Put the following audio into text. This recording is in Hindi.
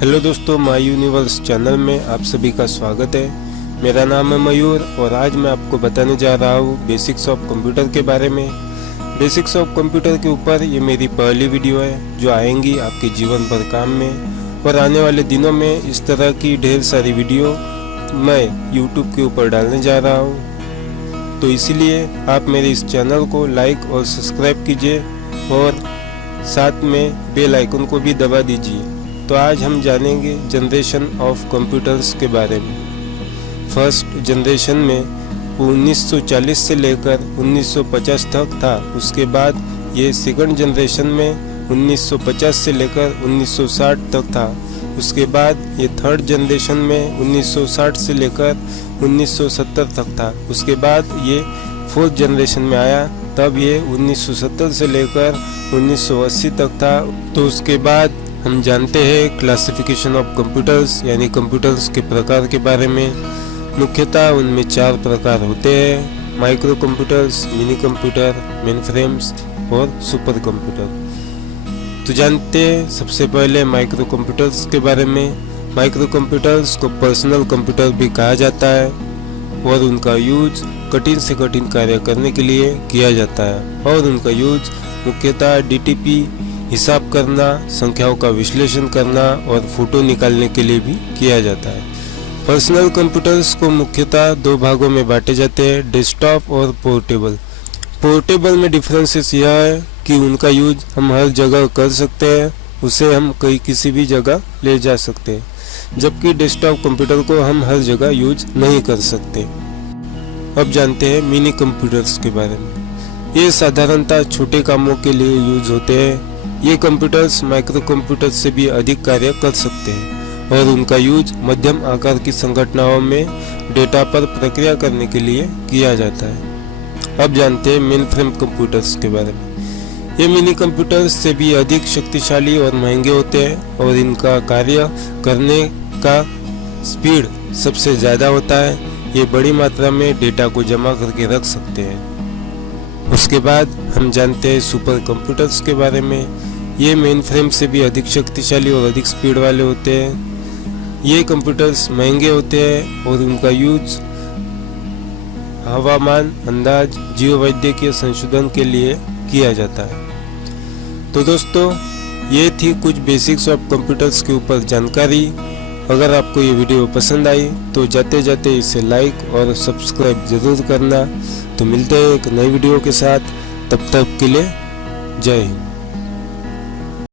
हेलो दोस्तों, माय यूनिवर्स चैनल में आप सभी का स्वागत है। मेरा नाम है मयूर और आज मैं आपको बताने जा रहा हूँ बेसिक्स ऑफ कंप्यूटर के बारे में। बेसिक्स ऑफ कंप्यूटर के ऊपर ये मेरी पहली वीडियो है जो आएंगी आपके जीवन भर काम में, और आने वाले दिनों में इस तरह की ढेर सारी वीडियो मैं यूट्यूब के ऊपर डालने जा रहा हूँ। तो इसीलिए आप मेरे इस चैनल को लाइक और सब्सक्राइब कीजिए और साथ में बेल आइकन को भी दबा दीजिए। तो आज हम जानेंगे जनरेशन ऑफ कंप्यूटर्स के बारे में। फर्स्ट जनरेशन में 1940 से लेकर 1950 तक था। उसके बाद ये सेकंड जनरेशन में 1950 से लेकर 1960 तक था। उसके बाद ये थर्ड जनरेशन में 1960 से लेकर 1970 तक था। उसके बाद ये फोर्थ जनरेशन में आया, तब ये 1970 से लेकर 1980 तक था। तो उसके बाद हम जानते हैं क्लासिफिकेशन ऑफ कंप्यूटर्स यानी कंप्यूटर्स के प्रकार के बारे में। मुख्यतः उनमें 4 प्रकार होते हैं: माइक्रो कंप्यूटर्स, मिनी कंप्यूटर, मेनफ्रेम्स और सुपर कंप्यूटर। तो जानते हैं सबसे पहले माइक्रो कंप्यूटर्स के बारे में। माइक्रो कंप्यूटर्स को पर्सनल कंप्यूटर भी कहा जाता है और उनका यूज कठिन से कठिन कार्य करने के लिए किया जाता है, और उनका यूज मुख्यतः डीटीपी, हिसाब करना, संख्याओं का विश्लेषण करना और फोटो निकालने के लिए भी किया जाता है। पर्सनल कंप्यूटर्स को मुख्यतः 2 भागों में बांटे जाते हैं: डेस्कटॉप और पोर्टेबल। पोर्टेबल में डिफरेंसेस यह है कि उनका यूज हम हर जगह कर सकते हैं, उसे हम किसी भी जगह ले जा सकते हैं, जबकि डेस्कटॉप कंप्यूटर को हम हर जगह यूज नहीं कर सकते। अब जानते हैं मिनी कंप्यूटर्स के बारे में। ये साधारणतः छोटे कामों के लिए यूज होते हैं। ये कंप्यूटर्स माइक्रो कंप्यूटर से भी अधिक कार्य कर सकते हैं और उनका यूज मध्यम आकार की संगठनाओं में डेटा पर प्रक्रिया करने के लिए किया जाता है। अब जानते हैं मेन फ्रेम कंप्यूटर्स के बारे में। ये मिनी कंप्यूटर्स से भी अधिक शक्तिशाली और महंगे होते हैं और इनका कार्य करने का स्पीड सबसे ज़्यादा होता है। ये बड़ी मात्रा में डेटा को जमा करके रख सकते हैं। उसके बाद हम जानते हैं सुपर कंप्यूटर्स के बारे में। ये मेन फ्रेम से भी अधिक शक्तिशाली और अधिक स्पीड वाले होते हैं। ये कंप्यूटर्स महंगे होते हैं और उनका यूज हवामान अंदाज, जीववैद्यकीय संशोधन के लिए किया जाता है। तो दोस्तों, ये थी कुछ बेसिक्स ऑफ कंप्यूटर्स के ऊपर जानकारी। अगर आपको ये वीडियो पसंद आई तो जाते जाते इसे लाइक और सब्सक्राइब जरूर करना। तो मिलते हैं एक नई वीडियो के साथ, तब तक के लिए जय हिंद।